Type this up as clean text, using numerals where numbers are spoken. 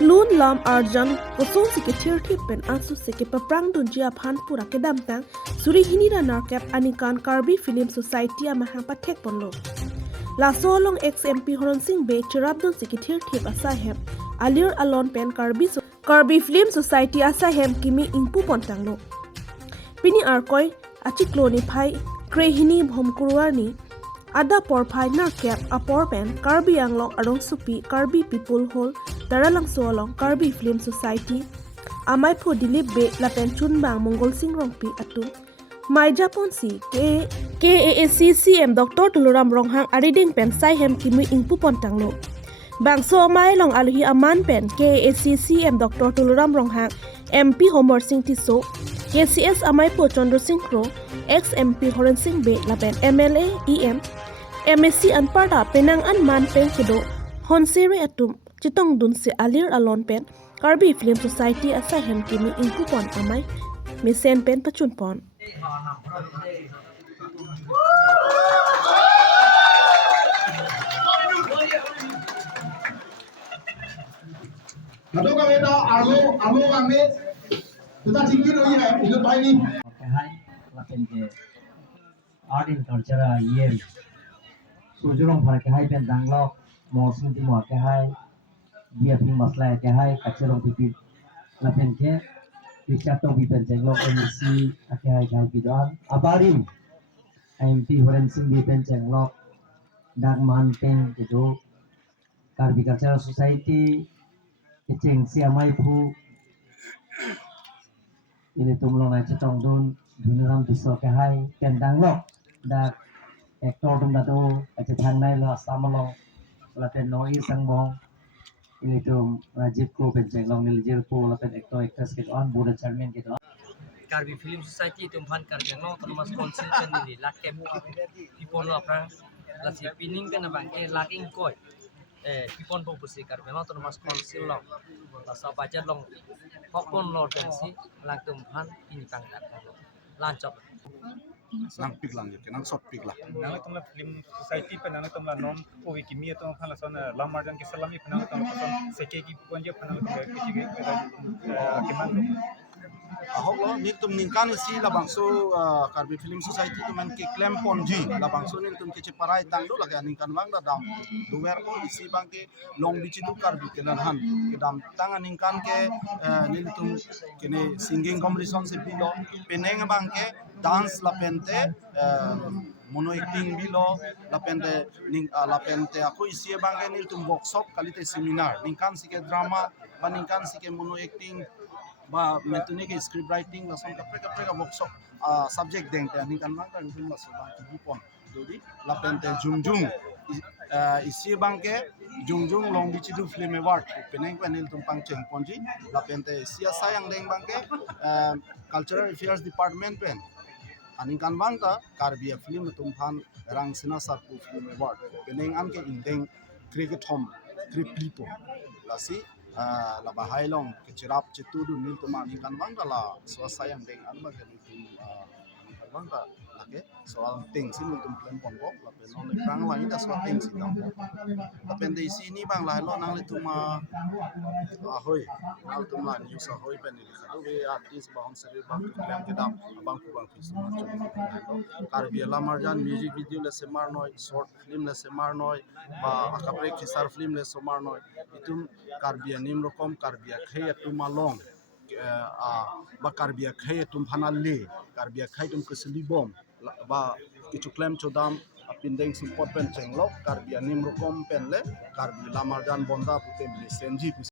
Lun lam arjan kosong sike tirtip pen asu sike paprang dun jia phan pura ke dam tang suri hinira narkep anikan Karbi Film Society amahang patek ponlo. La solong ex-MP Horon Singh be chirap dun sike tirtip asahem alir alon pen Karbi Film Society asahem kimi ingpu pontang lo. Pini arkoi achiklo ni phai krehini bhomkurwani ada por phai narkep apor pen Karbi anglok arong supi Karbi People Hall Daralang solong Karbi Film Society amai pho dilip be lapen chunbang Mongol Singh Rongpi atum mai japon si KAACCM Dr. Tuluram Ronghang ariding pen sai hem kimi ingpu pontanglo bangso amai long alhi aman pen KAACCM Dr. Tuluram Ronghang MP Homer Singh Tiso KCS amai pho Chandra Singh Kro ex MP Horen Singh be lapen MLA EM MSC anparda penang an man pen kido honsere atum chitong dun se alir alon pen Karbi Film Society asahem kimi ingpu pon amai misen pen pachun pon Nado kami dah alo kami kita tinggi doi hai itu baik ni. Hai, lapen ke art and culture year. Sujurong par ke hai pen danglok mosim ti mo ke hai dia ping masla ke hai kacirong pipi lapen ke Richard to pen jenglok NC ke hai kai bidan abarim MP Horen Singh pen jenglok dak man pen kedo Karbi Cultural Society kecing siamai pu ini tumlong na cetong dun dunuram biso ke hai kendang lok dak ektor dum datu aja thang nai lo samalong la pen noi sangbong ini tum Rajiv ko pen jenglong niljir ko la pen ektor actors ke on board chairman ke Karbi Film Society tumpan karjang termas konsil pen ini lakem pipon lo aprang la si pining pen abang ke laking koi pipon po bersih karbi lo termas konsil lo la sa bajet long hokon lo tensi lang tumpan ini pangkat lancop Nang pig lang yun, nang short pig lah. Nang tumla film society pa nang tumla non o kimi to phala son lamarjan ki salami pa nang tumla son seke ki ponje pa nang tumla ki keman Ahok lo ni tum ningkan si labang so Karbi Film Society tu men ki claim ponji labang so ni tum ki parai tang do lagi ningkan bang da dam duwer ko isi bang ke long bichi tu Karbi kelan han ke dam tang ningkan ke ni tum kene singing competition se bilo peneng bang ke dance la pente mono acting bilo la pente aku isi bang ke ni tum workshop kalite seminar ningkan si ke drama ba ningkan si ke mono acting ba metune ke script writing la son kapre workshop subject deng te ani kan bang kan la so bang bupon jadi la pente jungjung isi bang ke jungjung long bichi du film award peneng panel tumpang cheng ponji la pente sia sayang deng bang ke cultural affairs department pen ani kan bang ta Karbi film tumphan rang sina sarpu film award peneng an ke indeng cricket home kriplipo la si la bahai long kecirap cetudu nil tuma ni kan bang la so sayang deng an ba kan itu kan bang ta lage soal ting sin tum plan pongkok la pen on prang la inda so ting sin dam la pen de sini bang la lo nang le tuma ahoy nal tuma ni so hoy pen ni khadu be artist ba on serir bang plan ke dam bang ku bang fisu Karbi la marjan music video le semar noy short film le semar noy ba akapre kisar film le semar noy itum Karbi nim rokom Karbi khaya tuma long ba Karbi khaya tum phanalle Karbi khaya tum kusli bom ba kichu claim chodam apindeng support pen chenglok Karbi nim rokom penle Karbi la marjan bonda putem senji